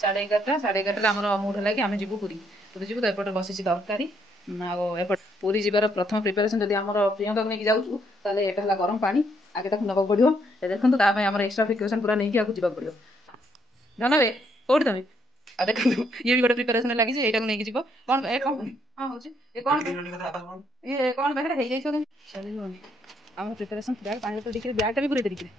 11:30 आमर मुड है कि आम जीव पुरी पुरी जीव तो एपटे बसी तरकारी आएपट पुरी जीवार प्रथम प्रिपेरेसन जब आम प्रियंका को लेकिन जाऊँ ताले एटा है गरम पानी आगे तक नवा पड़ो देखो आम एक्सट्रा प्रिकसन पूरा नहीं आगे जावाक पड़ो जानवे कौट तुम आ देखो ये भी गोटे प्रिपेरेसन लगी यहाँ नहीं जीव कौन कौन हाँ हूँ ये कौन ये कौन बैग चलो आम प्रिपेरेसन बैग पानी बोतल देखिए बैगटा भी पूरे देखिए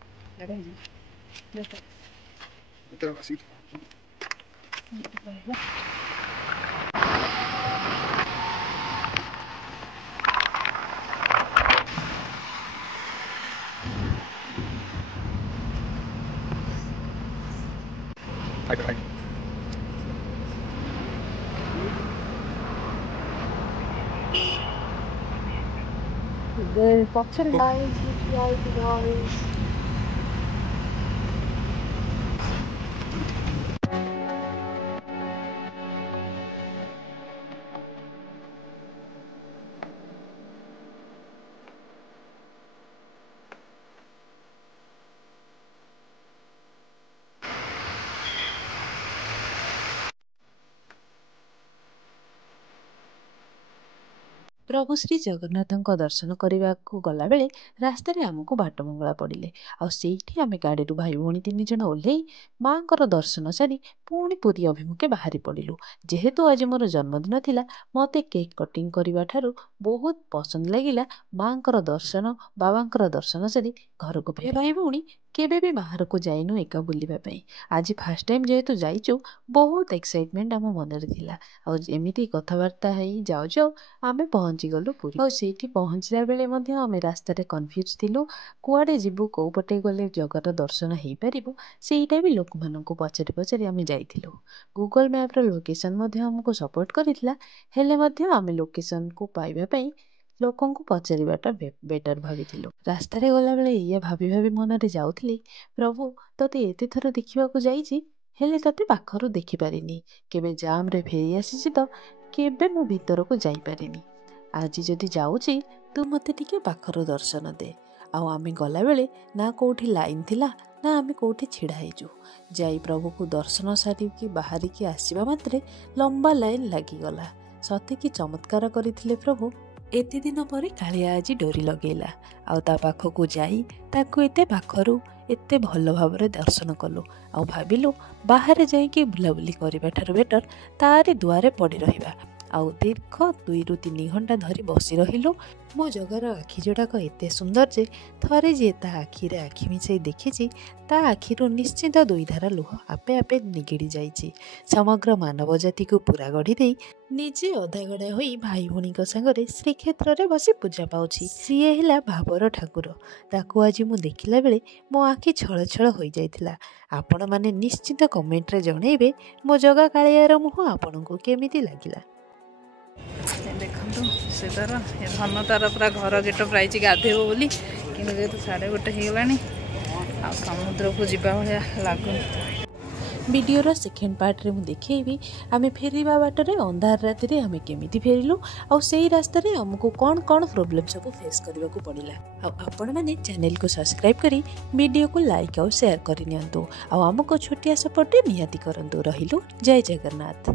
पक्षर प्रभु श्री जगन्नाथ दर्शन करने को गला बेले रास्तार आमको बाटमंगला पड़े आठी आम गाड़ी भाई भौणी 3 जन ओह्ल माँ दर्शन सारी पुणी पुरी अभिमुखे बाहरी पड़ू जेहेतु आज मोर जन्मदिन थिला मते केक कटिंग करने ठारू बहुत पसंद लगिला माँ दर्शन बाबा दर्शन सारी घर को भाई भौणी केबे भी बाहर को जाइनु एका बुलवाई आज फास्ट टाइम जेहेतु जाइचु बहुत एक्साइटमेंट आम मनरे थिला आमती कथबार्ता जाऊ जाऊ आमे पहुँची गलु पुरी और से पहुँचला बेले आम रास्त कन्फ्यूज थिलु कुआडे जीवु कौ पटे गले जगार दर्शन हो पार सेटा भी लोक मानक पचारि पचारि आम जाइलु गूगल मैप लोकेशन आमको सपोर्ट करथिला हेले आम लोकेशन को पाइबा लोक पचारिबाटा बेटर भाभी रास्त गला बेले या भाभी भाभी मनरे जाऊली प्रभु तोते एते थर देखा जाइए हेले तते पाखरु देखि पारिनी केबे जाम रे फेरी आसी तो केबे मु भीतर को जाई पारिनी आज जदि जाऊँगी तू मते टिके पाखरु दर्शन दे आमे गला बेले ना कोठी लाइन थिला ना आमे कोठी छिड़ा हेजु जाई प्रभु को दर्शन सारिकी बाहरिकी आसीबा मात्रे लंबा लाइन लागिगला सते कि चमत्कार करथिले प्रभु एते दिन पर कालिया आज डोरी लगेला आ पाखक जाई ताकू एते पाखरु एते भल भाव दर्शन कलु आ भाविलु बाहर जाइए बुलाबुली करबा ठारू बेटर तारी दुआरे पड़ी रहिबा आउ दीर्घ 2 ରୁ 3 घंटा धरी बसी रहिलु मो जगार आखि जोड़ाक एते सुंदर जे थरे जे ता आखिरे आखि मिसाई देखिछि ता आखिरु निश्चित 2 धारा लुह आपे आपे निगिड़ी जाइछि समग्र मानव जाति को पूरा गढ़ी दे निजे अधा गड़ा होई भाई भौणी संगरे श्रीक्षेत्र रे बसी पूजा पाउछि सीए हिला भावर ठाकुर ताकू आज मु देखिला बेले मो आखि छळ छळ होई जाइथिला आपण माने निश्चित कमेंट रे जणैबे मो जगा कालियार मुह आपनको केमिति लागिला देखो से तार धन तार पूरा घर गेट प्राइज गाधेब बोली कि जेहतु 1:30 होगा आ समुद्र को जावा भाया लगुन वीडियोर सेकेंड पार्ट रे मु देखैबी आमे फेरिबा बाटरे अंधार राति आमे केमिति फेरिलु आ सेही रास्ता रे हमको कौन कौन प्रॉब्लम सब फेस करबा को पड़िला आ आपण माने चैनल को सब्सक्राइब करी वीडियो को लाइक और शेयर करि नियंतु आ हमको छोटिया सपोर्ट निहाती करंतु रहिलु जय जगन्नाथ।